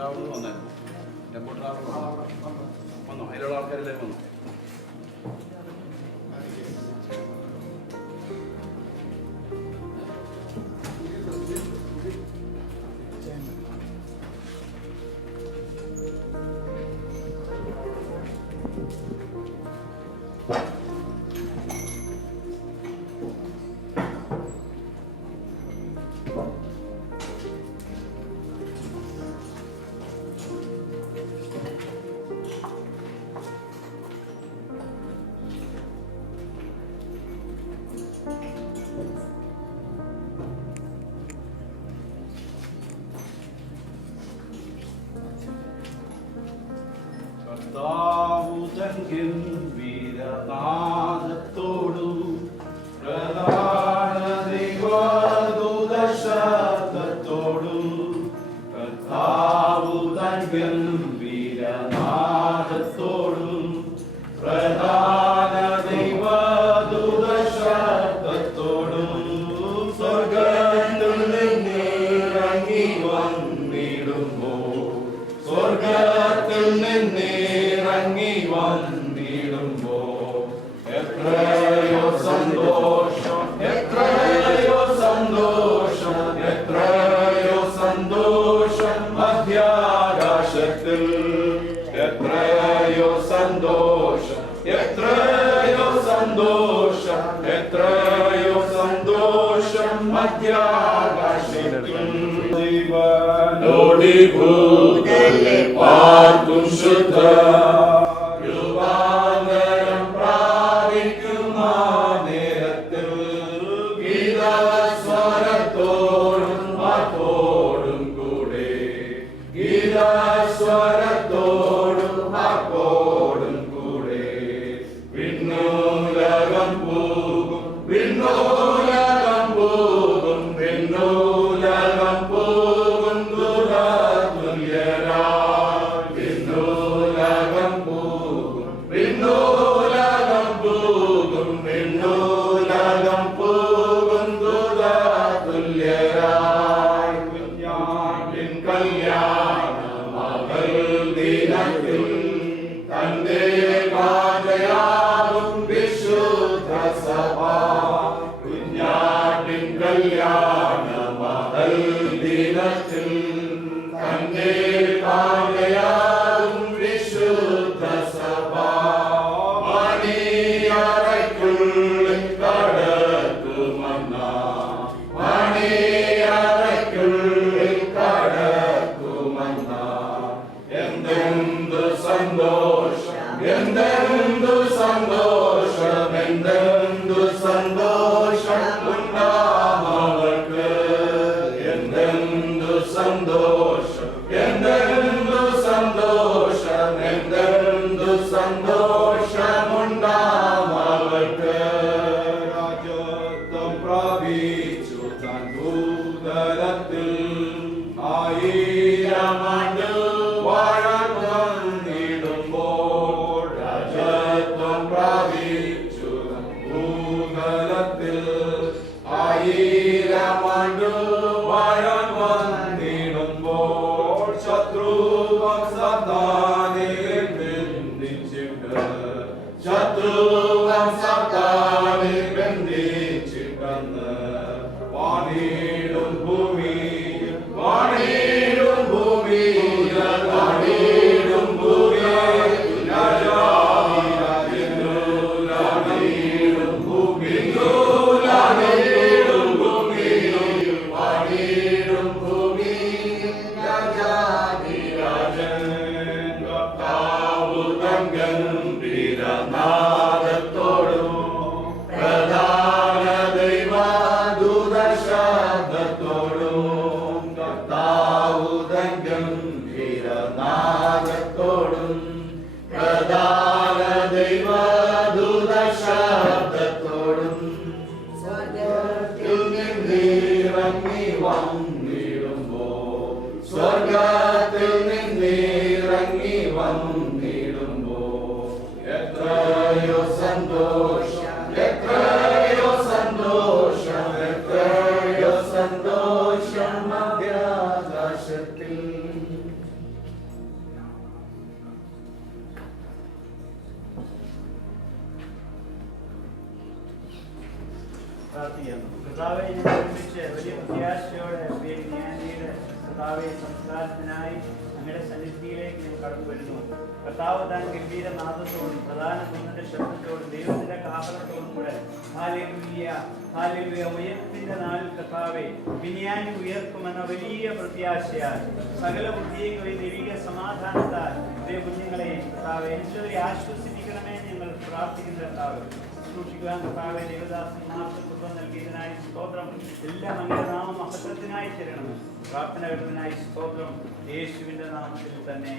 Travel വന്നായിരുന്നു. Tempo travel വന്നോ? അതിലുള്ള ആൾക്കാരെല്ലാവരും വന്നു. കർത്താവുതൻ ഗംഭീരനാദത്തോടും പ്രധാന ദൈവദൂതശബ്ദത്തോടും കർത്താവുതൻ ഗംഭീരനാദത്തോടും പ്രധാന ദൈവദൂതശബ്ദത്തോടും സ്വർഗ്ഗത്തിൽ നിന്നിറങ്ങി വന്നിടുമ്പോൾ സ്വർഗ്ഗത്തിൽ നിന്നിറങ്ങി വന്നിടുമ്പോൾ എത്രയോ സന്തോഷം എത്രയോ സന്തോഷം എത്രയോ സന്തോഷം മധ്യാകാശത്തിൽ എത്രയോ സന്തോഷം എത്രയോ സന്തോഷം എത്രയോ സന്തോഷം മധ്യാകാശത്തിൽ ഭൂതലെ പാർക്കും ശുദ്ധ രൂപാന്തരം പ്രാപിക്കും ആ നേരത്തിൽ ഗീതസ്വരത്തോടും ആർപ്പോടും കൂടെ ഗീതസ്വരത്തോടും ആർപ്പോടും കൂടെ വിണ്ണൂലകം പോകും വിണ്ണൂലകം പോകും വിണ്ണൂലകം പോകും വിണ്ണൂലകം പോകും വിണ്ണൂലകം പോകും വിണ്ണൂലകം പോകും തുല്യരായി കുഞ്ഞാട്ടിൻ കല്യാണ മകൾ ദിനത്തിൽ തന്റെ കാതയാകും വിശുദ്ധ സഭ കുഞ്ഞാട്ടിൻ കല്യാണ മകൾ ദിനത്തിൽ തന്റെ കാതയാകും വിശുദ്ധ സഭ മണിയറയ്ക്കുള്ളിൽ കടക്കുമെന്ന മണിയറയ്ക്കുള്ളിൽ കടക്കുമെന്ന എന്തെന്തു സന്തോഷം എന്തെന്തു സന്തോഷം എന്തെന്തു സന്തോഷം ഉണ്ടാമവൾക്ക് എന്തെന്തു സന്തോഷം എന്തെന്തു സന്തോഷം എന്തെന്തു സന്തോഷമുണ്ടാമവൾക്ക് രാജത്വം പ്രാപിച്ചു താൻ ഭൂതലത്തിൽ 1000 ആണ്ട് വാഴാൻ വന്നിടുമ്പോൾ രാജത്വം പ്രാപിച്ചു താൻ ഭൂതലത്തിൽ 1000 ആണ്ട് വാഴാൻ വന്നിടുമ്പോൾ ശത്രുവം സാത്താനെ ബന്ധിച്ചിട്ട് ശത്രുവം സാത്താനെ ബന്ധിച്ചിട്ടെന്ന് വാണിടും ഭൂമിയിൽ വാണിടും ഭൂമിയിൽ വാണിടും ഭൂമിയിൽ രാജാവിരാജിടും ഭൂമിയിൽ രാജാവിടും ഭൂമിയിൽ വാണിടും ഭൂമിയിൽ രാജാവിരാജൻ കർത്താവു തൻ ഗംഭീരനാദത്തോടും പ്രധാന ദൈവദൂതശബ്ദത്തോടും കർത്താവു തൻ ഗംഭീരനാദത്തോടും പ്രധാന ദൈവദൂതശബ്ദത്തോടും സ്വർഗ്ഗത്തിൽ നിന്നിറങ്ങി വന്നിടുമ്പോൾ സ്വർഗ്ഗത്തിൽ നിന്നിറങ്ങി വന്നിടുമ്പോൾ എത്രയോ സന്തോഷം എത്രയോ സന്തോഷം എത്രയോ സന്തോഷം മധ്യാകാശത്തിൽ പ്രാർത്ഥിക്കുന്നു. കർത്താവെ, ഞങ്ങൾ ഒരുമിച്ച് വലിയ പ്രത്യാശയോടെ കർത്താവെ സംസ്കാരത്തിനായി അങ്ങയുടെ സന്നിധിയിലേക്ക് ഞങ്ങൾ കടന്നു വരുന്നു. കർത്താവ് താൻ ഗംഭീരനാദത്തോടും പ്രധാന കുന്നിന്റെ ശബ്ദത്തോടും ദൈവത്തിന്റെ കാഹളത്തോടും കൂടെ ഹല്ലേലൂയ ഹല്ലേലൂയ ഉയർപ്പിന്റെ നാളിൽ കർത്താവെ ബിന്യാമിനെ ഉയർത്തുമെന്ന വലിയ പ്രത്യാശയാൽ സകല ബുദ്ധിയെയും ദൈവിക സമാധാനത്താൽ കുഞ്ഞുങ്ങളെ കർത്താവെ എല്ലാവരെയും ആശ്വസിപ്പിക്കണമേ ഞങ്ങൾ പ്രാർത്ഥിക്കുന്ന കർത്താവ്. സൂക്ഷിക്കുവാൻ കർത്താവെ ദേവദാസന്മാർക്ക് കൃപ നൽകിയതിനായി സ്തോത്രം. എല്ലാം അങ്ങയുടെ നാമമഹത്വത്തിനായി തരണമേ. പ്രാർത്ഥന കഴിവിനായി സ്തോത്രം. യേശുവിന്റെ നാമത്തിൽ തന്നെ.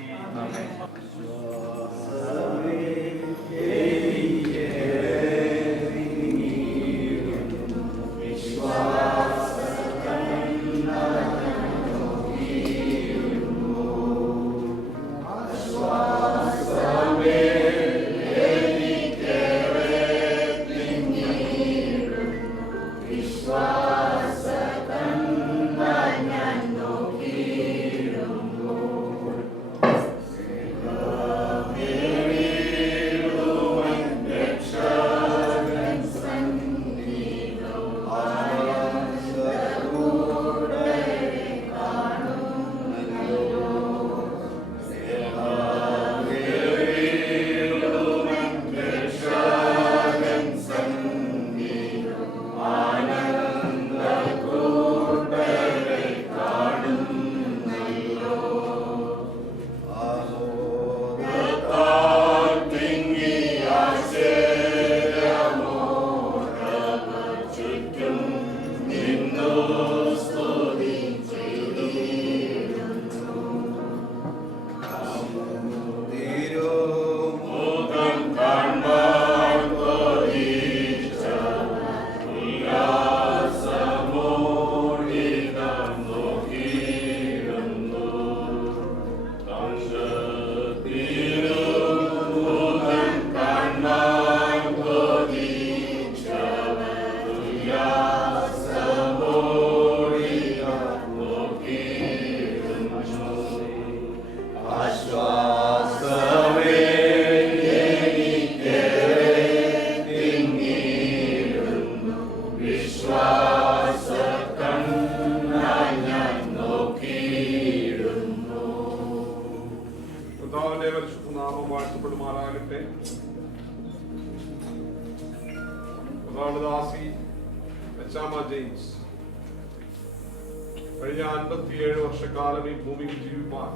കഴിഞ്ഞ 57 വർഷക്കാലം ഈ ഭൂമിയിൽ ജീവിപ്പാൻ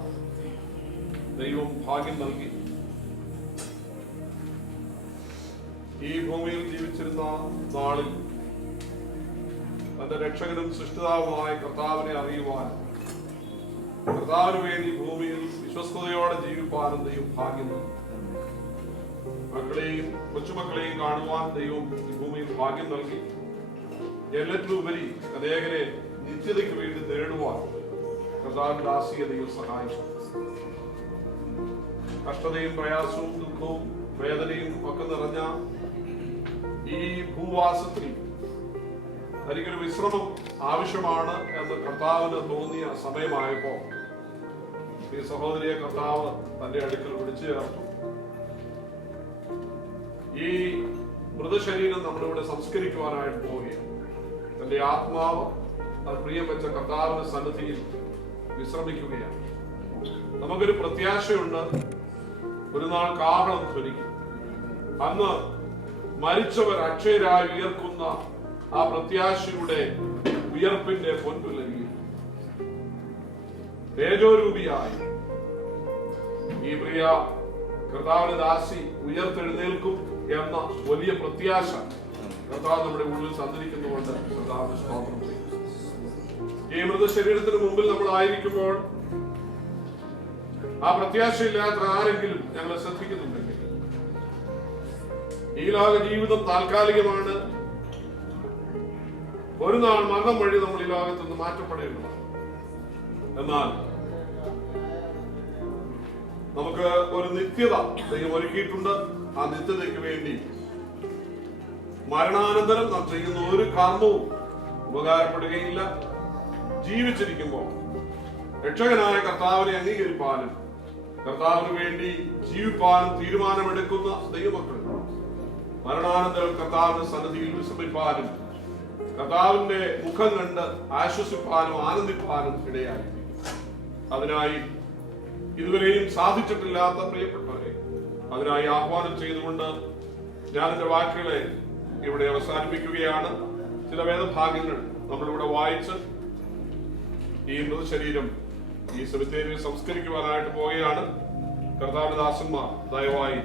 ദൈവം ഭാഗ്യം നൽകി. ഈ ഭൂമിയിൽ ജീവിച്ചിരുന്ന നാളിൽ തന്റെ രക്ഷകനും സൃഷ്ടിതാവുമായ കർത്താവിനെ അറിയുവാൻ, കർത്താവിന് വേണ്ടി ഭൂമിയിൽ വിശ്വസ്തയോടെ ജീവിപ്പാനും ദൈവം ഭാഗ്യം നൽകി. മക്കളെയും കൊച്ചുമക്കളെയും കാണുവാൻ ദൈവം ഈ ഭൂമിയിൽ ഭാഗ്യം നൽകി. എല്ലാറ്റിലുപരി അനേകരെ നിത്യതയ്ക്ക് വേണ്ടി നേടുവാൻ കർത്താവിന്റെ ദാസിയെ ദൈവം സഹായിച്ചു. കഷ്ടതയും പ്രയാസവും ദുഃഖവും വേദനയും ഒക്കെ നിറഞ്ഞ ഈ ഭൂവാസത്തിൽ തനിക്കൊരു വിശ്രമം ആവശ്യമാണ് എന്ന് കർത്താവിന് തോന്നിയ സമയമായപ്പോ ഈ സഹോദരിയെ കർത്താവ് തന്റെ അടുക്കൽ വിളിച്ചു ചേർത്തു. ഈ മൃതശരീരം നമ്മളിവിടെ സംസ്കരിക്കുവാനായിട്ട് പോവുകയാണ്. തന്റെ ആത്മാവ് അത് പ്രിയം വെച്ച കർത്താവിന്റെ സന്നിധിയിൽ വിശ്രമിക്കുകയാണ്. നമുക്കൊരു പ്രത്യാശയുണ്ട്, ഒരു നാൾ കാഹളം ധ്വനിക്കും. അന്ന് മരിച്ചവർ അക്ഷയരായി ഉയർക്കുന്ന ആ പ്രത്യാശയുടെ ഉയർപ്പിന്റെ പൊൻപുലരിയിൽ തേജോരൂപിയായി ഈ പ്രിയ കർത്താവിന്റെ ദാസി ഉയർത്തെഴുന്നേൽക്കും എന്ന വലിയ പ്രത്യാശ കർത്താവ് നമ്മുടെ ഉള്ളിൽ സഞ്ചരിക്കുന്നുകൊണ്ട് കർത്താവിന് സ്തോത്രം ചെയ്യും. ഈ മൃതശരീരത്തിന് മുമ്പിൽ നമ്മൾ ആയിരിക്കുമ്പോൾ ആ പ്രത്യാശയില്ലാത്ത ആരെങ്കിലും ഞങ്ങളെ ശ്രദ്ധിക്കുന്നുണ്ടെങ്കിൽ, ഈ ലോക ജീവിതം താൽക്കാലികമാണ്. ഒരു നാൾ മരണം വഴി നമ്മൾ ഈ ലോകത്ത് നിന്ന് മാറ്റപ്പെടേണ്ടതാണ്. എന്നാൽ നമുക്ക് ഒരു നിത്യത ദൈവം ഒരുക്കിയിട്ടുണ്ട്. ആ നിത്യതയ്ക്ക് വേണ്ടി മരണാനന്തരം നാം ചെയ്യുന്ന ഒരു കർമ്മവും ഉപകാരപ്പെടുകയില്ല. ജീവിച്ചിരിക്കുമ്പോൾ രക്ഷകനായ കർത്താവിനെ അംഗീകരിപ്പാനും കർത്താവിന് വേണ്ടി ജീവിപ്പാനും തീരുമാനമെടുക്കുന്ന ദൈവമക്കൾ മരണാനന്തരം കർത്താവിന്റെ സന്നിധിയിൽ വിശ്രമിപ്പാനും കർത്താവിന്റെ മുഖം കണ്ട് ആശ്വസിപ്പാനും ആനന്ദിപ്പാനും ഇടയായി. അതിനായി ഇതുവരെയും സാധിച്ചിട്ടില്ലാത്ത പ്രിയപ്പെട്ടവരെ അതിനായി ആഹ്വാനം ചെയ്തുകൊണ്ട് ഞാൻ എന്റെ വാക്കുകളെ ഇവിടെ അവസാനിപ്പിക്കുകയാണ്. ചില വേദഭാഗങ്ങൾ നമ്മളിവിടെ വായിച്ച് ഈ മൃതശരീരം ഈ സെമിത്തേരിയിൽ സംസ്കരിക്കുവാനായിട്ട് പോവുകയാണ്. കർത്താവിദാസന്മാർ ദയവായി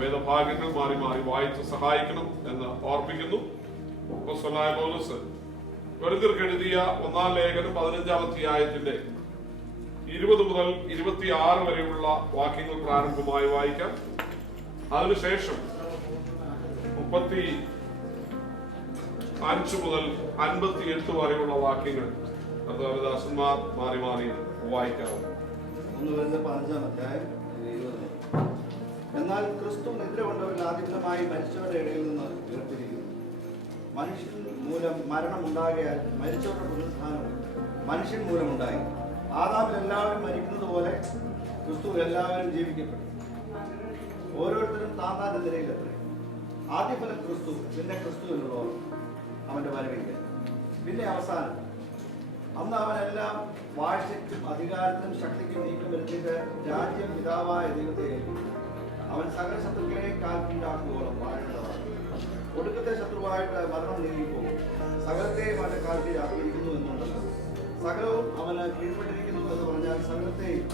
വേദഭാഗങ്ങൾ മാറി മാറി വായിച്ച് സഹായിക്കണം എന്ന് ഓർപ്പിക്കുന്നു. അപ്പോസ്തലനായ പൗലോസ് കൊരിന്ത്യർക്ക് എഴുതിയ 1-ാം ലേഖനം 15-ാം അധ്യായത്തിന്റെ 20 മുതൽ 26 വരെയുള്ള വാക്യങ്ങൾ പ്രാരംഭമായി വായിക്കാം. അതിനുശേഷം 35 മുതൽ 58 വരെയുള്ള വാക്യങ്ങൾ കർത്താവിദാസന്മാർ മാറി മാറി വായിക്കാം. 15-ാം അധ്യായം 20. എന്നാൽ ക്രിസ്തു നിദ്ര കൊണ്ടവരിൽ ആദ്യമായി മരിച്ചവരുടെ ഇടയിൽ നിന്ന് ഉയർത്തിരിക്കുന്നു. മനുഷ്യൻ മൂലം മരണം ഉണ്ടാകിയാൽ മരിച്ചവരുടെ പുനരുത്ഥാനം മനുഷ്യൻ മൂലമുണ്ടായി. ആദാമിൽ എല്ലാവരും മരിക്കുന്നത് പോലെ ക്രിസ്തു എല്ലാവരും ജീവിക്കപ്പെട്ടു. ഓരോരുത്തരും താന്താന്റെ നിലയിലെത്ര. ആദ്യഫലം ക്രിസ്തു, പിന്നെ ക്രിസ്തു എന്നുള്ളവർ അവന്റെ വരവില്ല, പിന്നെ അവസാനം. അന്ന് അവനെല്ലാം വാഴ്ചയ്ക്കും അധികാരത്തിനും ശക്തിക്കും നീക്കം വരുത്തിയിട്ട് രാജ്യം പിതാവായ ദൈവത്തെ അവൻ സകല ശത്രുക്കളെയും കാൽക്കീഴാക്കുവോളം വാഴേണ്ടതാണ്. ഒടുക്കത്തെ ശത്രുവായിട്ട് മരണം നീങ്ങിപ്പോകും. സകലത്തെയും അവന്റെ കാൽക്കീഴാക്കിയിരിക്കുന്നു എന്നുണ്ടല്ലോ. സകലവും അവന് കീഴ്പ്പെട്ടിരിക്കുന്നു എന്ന് പറഞ്ഞാൽ സകലത്തെയും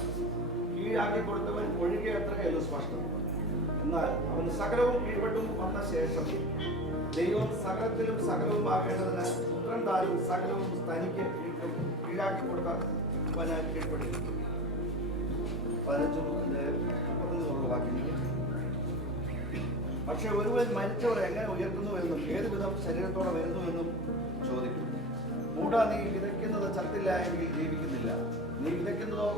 കീഴാക്കി കൊടുത്തവൻ ഒഴികെ അത്രയല്ല സ്പഷ്ടം. എന്നാൽ അവന് സകലവും കീഴ്പ്പെട്ടും വന്ന ശേഷം ദൈവം സകലത്തിലും സകലവും ആകേണ്ടതിന് പുത്രൻ താനും സകലവും തനിക്ക് കീഴാക്കി കൊടുക്കാൻ അവന് കീഴ്പ്പെട്ടിരിക്കുന്നു. 15 വാക്യങ്ങൾ. പക്ഷെ ഒരുവൻ മരിച്ചവർ എങ്ങനെ ഉയർത്തുന്നുവെന്നും ഏതുവിധം ശരീരത്തോടെ വരുന്നുവെന്നും ചോദിക്കും. മൂഢ, നീ വിതയ്ക്കുന്നത് ചത്തില്ല എങ്കിൽ ജീവിക്കുന്നില്ല. നീ വിതയ്ക്കുന്നതോ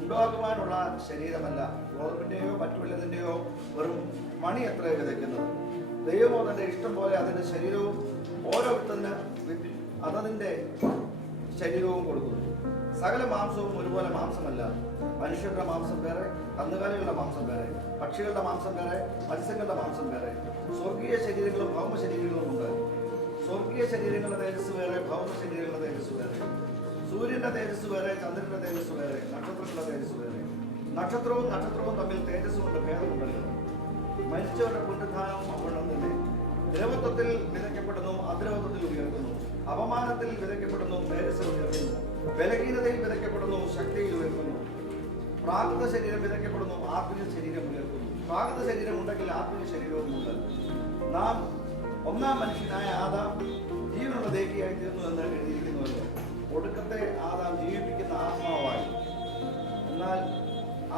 ഉണ്ടാകുവാനുള്ള ശരീരമല്ല, ഗോതമ്പിന്റെയോ മറ്റു വല്ലതിന്റെയോ വെറും മണി എത്ര വിതയ്ക്കുന്നത്. ദൈവമോ തന്റെ ഇഷ്ടം പോലെ അതിന്റെ ശരീരവും ഓരോ വിത്തിന് അതതിന്റെ ശരീരവും കൊടുക്കുന്നു. സകല മാംസവും ഒരുപോലെ മാംസമല്ല. മനുഷ്യരുടെ മാംസം വേറെ, കന്നുകാലികളുടെ മാംസം വേറെ, പക്ഷികളുടെ മാംസം വേറെ, മത്സ്യങ്ങളുടെ മാംസം വേറെ. സ്വർഗീയ ശരീരങ്ങളും ഭൗമ ശരീരങ്ങളും ഉണ്ട്. സ്വർഗീയ ശരീരങ്ങളുടെ തേജസ് വേറെ, ഭൗമ ശരീരങ്ങളുടെ തേജസ് വേറെ. സൂര്യന്റെ തേജസ് വേറെ, ചന്ദ്രന്റെ തേജസ് വേറെ, നക്ഷത്രങ്ങളുടെ തേജസ് വേറെ. നക്ഷത്രവും തമ്മിൽ തേജസ് കൊണ്ട് ഭേദമുണ്ടല്ലോ. മരിച്ചവരുടെ പുനരുത്ഥാനവും അവിടം തന്നെ. ദ്രവത്വത്തിൽ വിതയ്ക്കപ്പെടുന്നു, അദ്രവത്വത്തിൽ ഉയർത്തുന്നു. അപമാനത്തിൽ വിതയ്ക്കപ്പെടുന്നു, തേജസ്സിൽ ഉയർത്തുന്നു. ബലഹീനതയിൽ വിതയ്ക്കപ്പെടുന്നു, ശക്തിയിൽ ഉയർത്തുന്നു. പ്രാകൃത ശരീരം വിതയ്ക്കപ്പെടുന്നു, ആത്മീയ ശരീരം ഉയർത്തുന്നു. പ്രാകൃത ശരീരം ഉണ്ടെങ്കിൽ ആത്മീയ ശരീരവും ഉണ്ട്. നാം ഒന്നാം മനുഷ്യനായ ആദാം ജീവനുള്ള ദേഹിയായി തീർന്നു എന്ന് എഴുതിയിരിക്കുന്നുവല്ലോ. ഒടുക്കത്തെ ആദാം ജീവിപ്പിക്കുന്ന ആത്മാവായി. എന്നാൽ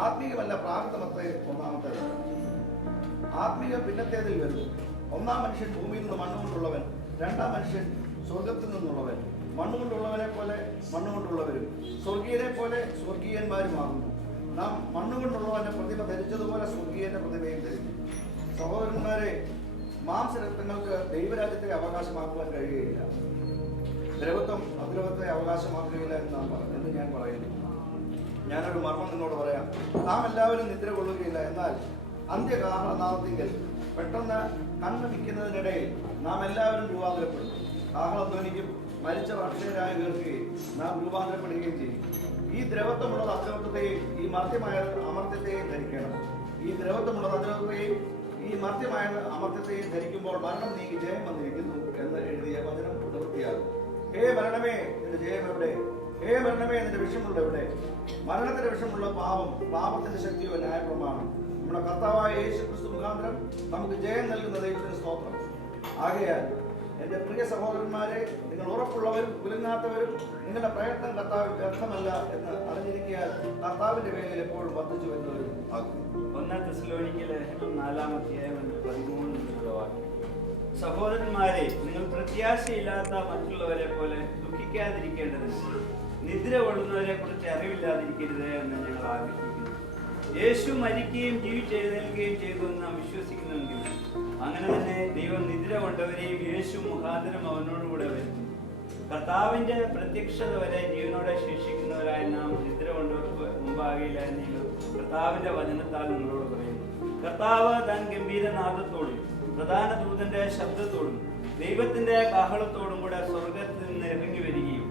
ആത്മീയമല്ല, പ്രാകൃതമത്തെ ഒന്നാമത്തേത്. ആത്മീയം പിന്നത്തേതിൽ വരുന്നു. ഒന്നാം മനുഷ്യൻ ഭൂമിയിൽ നിന്ന് മണ്ണുകൊണ്ടുള്ളവൻ, രണ്ടാം മനുഷ്യൻ സ്വർഗത്തിൽ നിന്നുള്ളവൻ. മണ്ണുകൊണ്ടുള്ളവനെ പോലെ മണ്ണുകൊണ്ടുള്ളവരും സ്വർഗീയനെ പോലെ സ്വർഗീയന്മാരുമാകുന്നു. നാം മണ്ണുകൊണ്ടുള്ളവന്റെ പ്രതിഭ ധരിച്ചതുപോലെ സ്വർഗീയന്റെ പ്രതിഭയും ധരിക്കും. സഹോദരന്മാരെ, മാംസരക്തങ്ങൾക്ക് ദൈവരാജ്യത്തെ അവകാശമാക്കുവാൻ കഴിയുകയില്ല. ദ്രവത്വം അദ്രവത്തെ അവകാശമാക്കുകയില്ല എന്ന് ഞാൻ പറയുന്നു. ഞാനൊരു മർമ്മം നിന്നോട് പറയാം. നാം എല്ലാവരും നിദ്ര കൊള്ളുകയില്ല. എന്നാൽ അന്ത്യകാഹളനാദത്തിങ്കൽ പെട്ടെന്ന് കണ്ണ് വിൽക്കുന്നതിനിടയിൽ നാം എല്ലാവരും രൂപാന്തരപ്പെടും. കാഹളം ധ്വനിക്കും, മരിച്ചവർ അക്ഷയരായി കേൾക്കുകയും നാം രൂപാന്തരപ്പെടുകയും ചെയ്യും. ഈ ദ്രവത്വമുള്ളത് അദ്രവത്വത്തെയും ഈ മർത്യമായത് അമർത്യത്തെയും ധരിക്കണം. ഈ ദ്രവത്വമുള്ളത് അദ്രവത്തെയും ഈ മർത്യമായത് അമർത്യത്തെയും ധരിക്കുമ്പോൾ മരണം നീങ്ങി ജയം വന്നിരിക്കുന്നു എന്ന് എഴുതിയ വചനം നിവൃത്തിയാകും. ഹേ മരണമേ, നിന്റെ ജയം എവിടെ? ഹേ മരണമേ, നിന്റെ വിഷമുള്ള എവിടെ? മരണത്തിന്റെ വിഷമുള്ള പാപത്തിന്റെ ശക്തിയോ ന്യായപ്രമാണം. നമ്മുടെ കർത്താവായ യേശു ക്രിസ്തു മുഖാന്തരം നമുക്ക് ജയം നൽകുന്ന ദൈവത്തിന് സ്തോത്രം. ആകയാൽ എന്റെ പ്രിയ സഹോദരന്മാരെ, നിങ്ങൾ ഉറപ്പുള്ളവരും കുലുങ്ങാത്തവരും നിങ്ങളുടെ പ്രയത്നം കർത്താവിൽ വ്യർത്ഥമല്ല എന്ന് അറിഞ്ഞിരിക്കാൻ കർത്താവിന്റെ വേലയിൽ എപ്പോഴും വർദ്ധിച്ചു വരുന്നവരും ആകും. 1 തെസ്സലോനിക്കയിലെ 4-ാം അധ്യായം 13 വാക്യം. സഹോദരന്മാരെ, നിങ്ങൾ പ്രത്യാശയില്ലാത്ത മറ്റുള്ളവരെ പോലെ ദുഃഖിക്കാതിരിക്കേണ്ടതിന് നിദ്ര കൊള്ളുന്നവരെ കുറിച്ച് അറിവില്ലാതിരിക്കരുത് എന്ന് ഞങ്ങൾ ആഗ്രഹിക്കുന്നു. യേശു മരിക്കുകയും ജീവിച്ചെഴുന്നേൽക്കുകയും ചെയ്തു എന്ന് നാം വിശ്വസിക്കുന്നുവെങ്കിൽ അങ്ങനെ തന്നെ ദൈവം നിദ്ര കൊണ്ടവരെയും യേശു മുഖാന്തരം അവനോടുകൂടെ വരുന്നു. കർത്താവിന്റെ പ്രത്യക്ഷത വരെ ജീവനോടെ ശേഷിക്കുന്നവരായി നാം നിദ്ര കൊണ്ടവർക്ക് മുമ്പാകില്ല എന്ന് കർത്താവിന്റെ വചനത്താൽ നിങ്ങളോട് പറയുന്നു. കർത്താവ് താൻ ഗംഭീരനാദത്തോടും പ്രധാന ദൂതന്റെ ശബ്ദത്തോടും ദൈവത്തിന്റെ കാഹളത്തോടും കൂടെ സ്വർഗത്തിൽ നിന്ന് ഇറങ്ങി വരികയും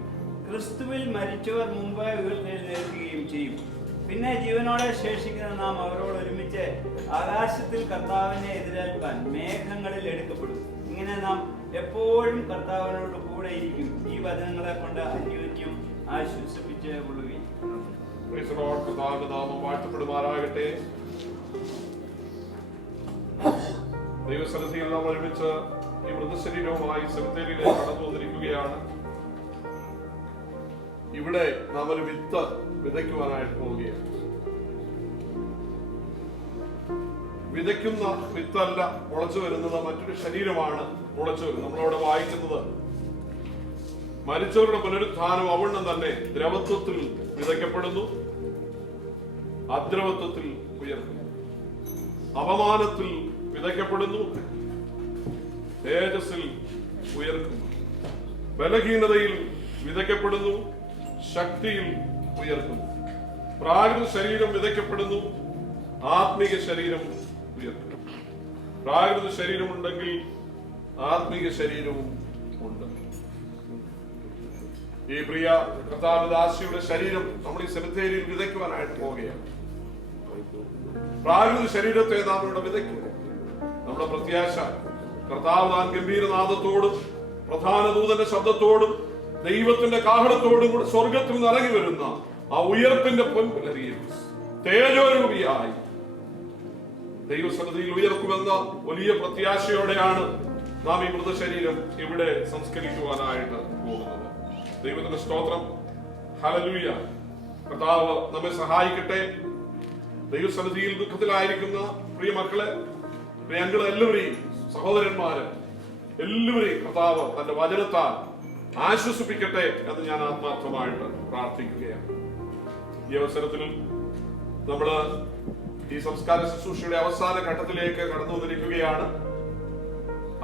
ക്രിസ്തുവിൽ മരിച്ചവർ മുമ്പായി ഉയർത്തെഴുന്നേൽക്കുകയും ചെയ്യും. പിന്നെ ജീവനോടെ ശേഷിക്കുന്ന നാം അവരോട് ഒരുമിച്ച് ആകാശത്തിൽ കർത്താവിനെ എതിരേൽക്കാൻ മേഘങ്ങളിൽ എടുക്കപ്പെടും. ഇങ്ങനെ നാം എപ്പോഴും കർത്താവിനോട് കൂടെ ഇരിക്കും. ഈ വചനങ്ങളെ കൊണ്ട് അന്യോന്യം ആശ്വസിപ്പിച്ച് കൊള്ളുകയും. കർത്താവിന്റെ നാമം വാഴ്ത്തപ്പെടുമാറാകട്ടെ. ദൈവസന്നിധിയിൽ നാം ഒരുമിച്ച് ഈ മൃതശരീരവുമായി സെമിത്തേരിയിലേക്ക് കടന്നു വന്നിരിക്കുകയാണ്. ഇവിടെ നാം ഒരു വിത്ത് വിതയ്ക്കുവാനായിട്ട് പോവുകയാണ്. വിതയ്ക്കുന്ന വിത്തല്ല മുളച്ചു വരുന്നത്, മറ്റൊരു ശരീരമാണ് മുളച്ചു വരുന്നത്. നമ്മളവിടെ വായിക്കുന്നത് മരിച്ചവരുടെ പുനരുത്ഥാനം അവണ്ണം തന്നെ ദ്രവത്വത്തിൽ വിതയ്ക്കപ്പെടുന്നു, അദ്രവത്വത്തിൽ ഉയർത്തുന്നു. അപമാനത്തിൽ വിതയ്ക്കപ്പെടുന്നു, തേജസ്സിൽ ഉയർത്തുന്നു. ബലഹീനതയിൽ വിതയ്ക്കപ്പെടുന്നു, ശക്തിയിൽ ഉയർത്തുന്നു. പ്രാകൃത ശരീരം വിതയ്ക്കപ്പെടുന്നു, ആത്മീക ശരീരം ഉയർത്തുന്നു. പ്രാകൃത ശരീരമുണ്ടെങ്കിൽ ആത്മീക ശരീരവും ഉണ്ട്. ഈ പ്രിയ കർത്താവദാസിയുടെ ശരീരം നമ്മൾ ഈ സെമിത്തേരിയിൽ വിതയ്ക്കുവാനായിട്ട് പോവുകയാണ്. പ്രാകൃത ശരീരത്തെ നാം ഇവിടെ വിതയ്ക്കുന്നു. നമ്മുടെ പ്രത്യാശ കർത്താവ് താൻ ഗംഭീരനാദത്തോടും പ്രധാന ദൂതന്റെ ശബ്ദത്തോടും ദൈവത്തിന്റെ കാഹളത്തോടും കൂടെ സ്വർഗത്തിൽ നിന്ന് ഇറങ്ങി വരുന്ന ആ ഉയർപ്പിന്റെ പൊൻപുലരിയിൽ തേജോരൂപിയായി ദൈവസന്നിധിയിൽ ഉയർക്കുമെന്ന വലിയ പ്രത്യാശയോടെയാണ് നാം ഈ മൃതശരീരം ഇവിടെ സംസ്കരിക്കുവാനായിട്ട് പോകുന്നത്. ദൈവത്തിന്റെ സ്തോത്രം. ഹല്ലേലൂയ. കർത്താവ് നമ്മെ സഹായിക്കട്ടെ. ദൈവസന്നിധിയിൽ ദുഃഖത്തിലായിരിക്കുന്ന പ്രിയ മക്കളെ, പ്രിയങ്ങളെ എല്ലാവരെയും, സഹോദരന്മാരെ എല്ലാവരെയും കർത്താവ് തന്റെ വചനത്താൽ ആശ്വസിപ്പിക്കട്ടെ എന്ന് ഞാൻ ആത്മാർത്ഥമായിട്ട് പ്രാർത്ഥിക്കുകയാണ്. ഈ അവസരത്തിൽ നമ്മള് ഈ സംസ്കാര ശുശ്രൂഷയുടെ അവസാന ഘട്ടത്തിലേക്ക് കടന്നു വന്നിരിക്കുകയാണ്.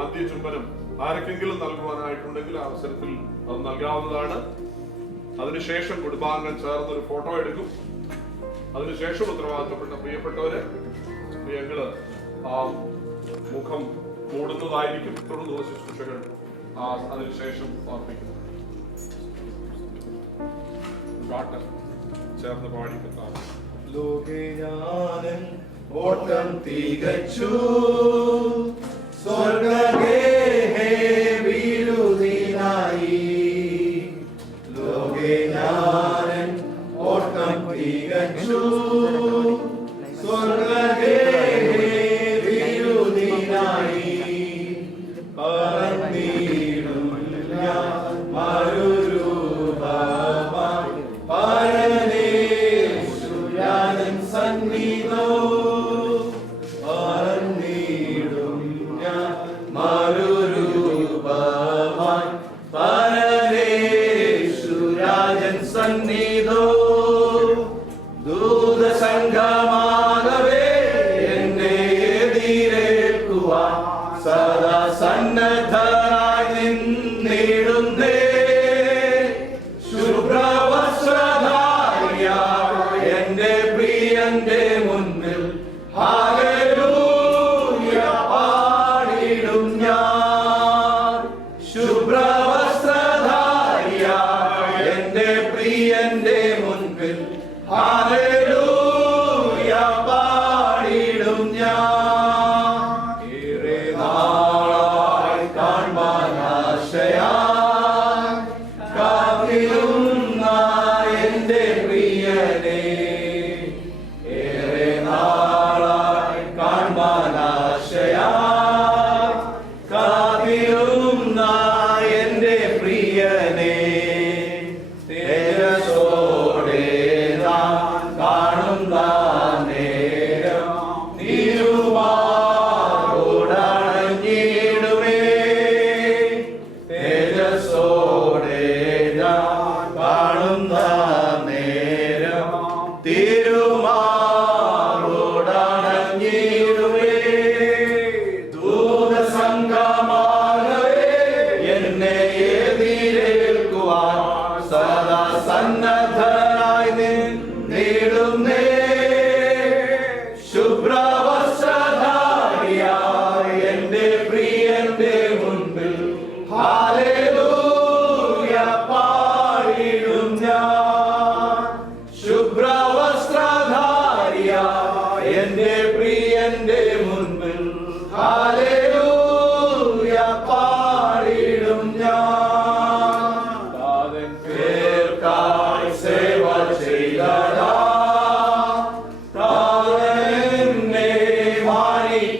അന്ത്യചുംബനം ആർക്കെങ്കിലും നൽകുവാനായിട്ടുണ്ടെങ്കിൽ ആ അവസരത്തിൽ അത് നൽകാവുന്നതാണ്. അതിനുശേഷം കുടുംബാംഗം ചേർന്നൊരു ഫോട്ടോ എടുക്കും. അതിനുശേഷം ഉത്തരവാദിത്തപ്പെട്ട പ്രിയപ്പെട്ടവര് പ്രിയങ്ങള് ആ മുഖം മൂടുന്നതായിരിക്കും. തുടർന്നുള്ള ശുശ്രൂഷകൾ അതിനുശേഷം ഓർപ്പിക്കുന്നു. പാട്ട് ചേർന്ന് പാടിക്കുന്ന ലോകേ ഞാനൻ ഓട്ടം തികച്ചു, സ്വർഗ്ഗഗേഹേ വിരുദിനായി. ലോകേ ഞാനൻ ഓട്ടം തികച്ചു, സ്വർഗ്ഗഗേഹേ വിരുദിനായി. പറന്നിടും ഞാൻ മറുരൂപമായി പരനേശുരാജൻ സന്നിധോ. പറന്നിടും ഞാൻ മറുരൂപമായി പരനേശുരാജൻ സന്നിധോ. ദൂതസംഘമാകവേ എന്നെ എതിരേൽക്കുവാൻ സദാ സന്നദ്ധനായി നിന്നിടുന്നേ. ശുഭ്രവസ്ത്രധാരിയ എന്റെ പ്രിയന്റെ മുന്നിൽ ഹല്ലേലൂയ പാടിടും ഞാൻ. ശുഭ്രവസ്ത്രധാരിയ എന്റെ പ്രിയന്റെ മുൻപിൽ ഹല്ലേലൂയ പാടിടും ഞാൻ. ഏറെ നാളായി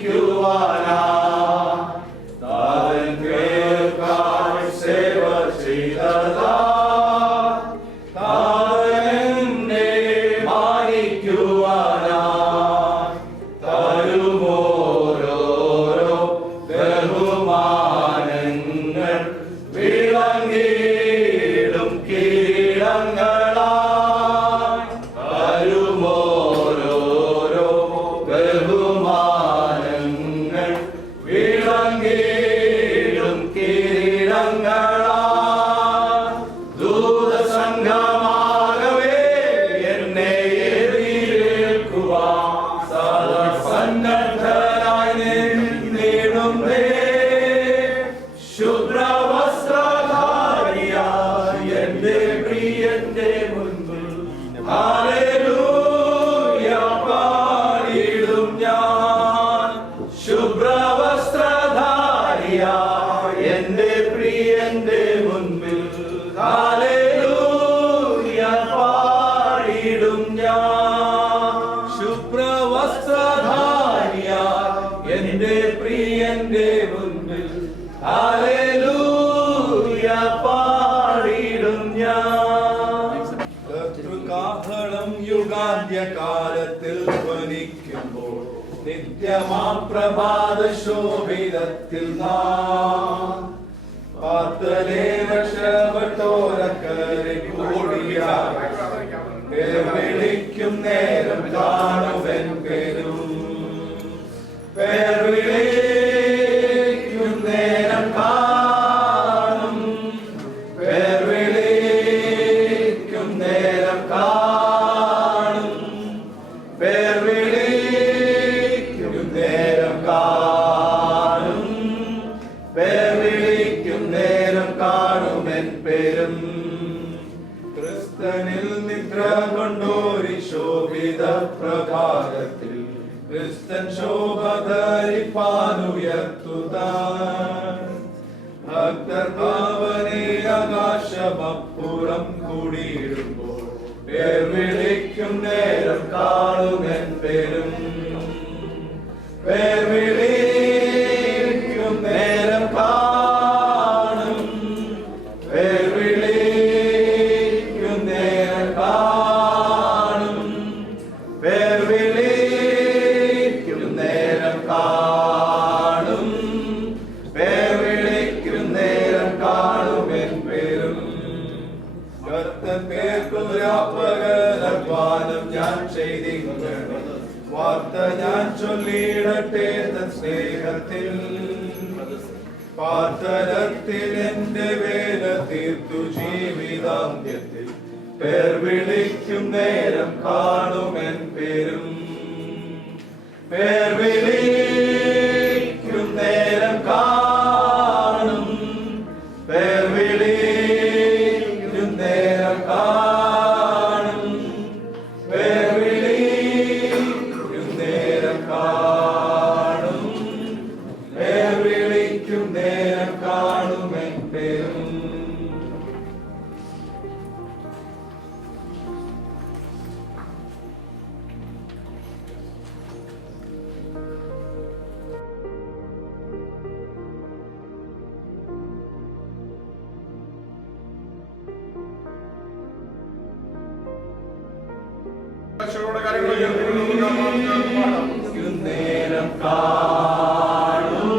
മാനിക്കുവാനാ താൻ കേൾക്കായി സേവ ചെയ്തതാ താനെന്നെ മാനിക്കുവാനാ തരുമോരോരോ ബഹുമാനങ്ങൾ വിളങ്ങിടും കിരീടങ്ങളായി തരുമോരോരോ ബഹുമാനങ്ങൾ വിളങ്ങിടും കിരീടങ്ങളായി ദൂതസംഘമാകവേ എന്നെ എതിരേൽക്കുവാൻ സദാ സന്നദ്ധനായി നിന്നിടുന്നേ ശുഭ്രവസ്ത്രധാരിയായി എന്റെ പ്രിയന്റെ മുൻപിൽ ഹല്ലേലൂയ പാടിടും ഞാൻ ശുഭ്രവസ്ത്രധാരിയായി എന്റെ പ്രിയന്റെ മുൻപിൽ ഹല്ലേലൂയ പാടിടും ഞാൻ ശുഭ്രവസ്ത്രധാരിയായി എന്റെ പ്രിയന്റെ മുൻപിൽ ഹല്ലേലൂയ പാടിടും ഞാൻ ശത്രുകാഹളം യുഗാന്ത്യകാലത്തിൽ ധ്വനിക്കുമ്പോൾ നിത്യമാം പ്രഭാത ശോഭിതത്തിൽ നാം പാർത്തലേ രക്ഷപ്പെട്ടോരക്കരെ കൂടിയായി വിളിക്കും നേരം കാണുവൻ പേരും വിളിക്കും നേരം കാണും വിളിക്കും നേരം കാണും വിളിക്കും നേരം കാണും വിളിക്കും നേരം കാണുമെൻ പേരും ക്രിസ്തനിൽ നിദ്ര കൊണ്ടോരി ശോഭിത പ്രഭാതത്തിൽ ക്രിസ്തൻ ശോഭ ധരിപ്പാനുയർത്തുതാൻ ഭക്തർ ഭാവനെ ആകാശമപ്പുറം കൂടിയിടുമ്പോൾ പേർ വിളിക്കും നേരം കാണുമെൻ പേരും പേർ വിളിക്കും നേരം കാണും പേർ വിളിക്കും നേരം കാണും പേർ വിളിക്കും നേരം കാണും പേർ വിളിക്കും നേരം കാണുമെൻ പേരും കർത്തൻ പേർക്കുരാപ്പകലപാനം ഞാൻ ചെയ്തിരിക്കുന്നു വാർത്ത ഞാൻ ചൊല്ലിയിടട്ടെ തൻ സ്നേഹത്തിൽ പാർത്തലത്തിൽ എന്റെ വേല തീർത്തു ജീവിതാന്ത്യത്തിൽ പേർ വിളിക്കും നേരം കാണുമെൻ പേരും പേർ വിളിക്കും നേരം കാണും പേർ വിളിക്കും നേരം കാണും പേർ വിളിക്കും നേരം കാണും പേർ വിളിക്കും നേരം കാണുമെൻ പേരും നേരം കാണും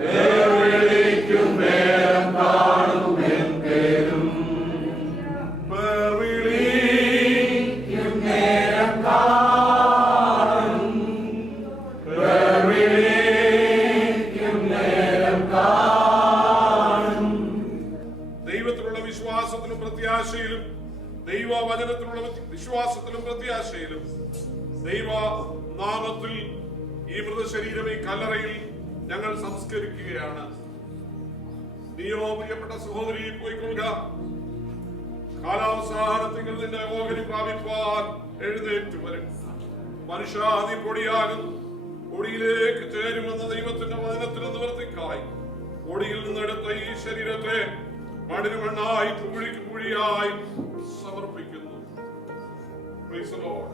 പേർ വിളിക്കും നേരം കാണുമെൻ പേരും പേർ വിളിക്കും നേരം കാണും പേർ വിളിക്കും നേരം കാണും ദൈവത്തിലുള്ള വിശ്വാസത്തിലും പ്രത്യാശയിലും ദൈവവചനത്തിലുള്ള വിശ്വാസത്തിലും പ്രത്യാശയിലും ദൈവ നാമത്തിൽ ഈ മൃതശരീരം ഈ കല്ലറയിൽ ഞങ്ങൾ സംസ്കരിക്കുകയാണ്. നീയോ പ്രിയപ്പെട്ട സഹോദരി പോയിക്കൊള്ളുക. കാലാവസാനത്തിൽ നിന്റെ ഓഹരി പ്രാപിപ്പാൻ എഴുന്നേറ്റ് വരും. മനുഷ്യാദി പൊടിയാകുന്നു, പൊടിയിലേക്ക് ചേരുമെന്ന ദൈവത്തിന്റെ വചനത്തിന് നിവർത്തിക്കായി പൊടിയിൽ നിന്നെടുത്ത ഈ ശരീരത്തെ മണ്ണിന് മണ്ണായി പൂഴിക്ക് പൂഴിയായി സമർപ്പിക്കുന്നു. Praise the Lord.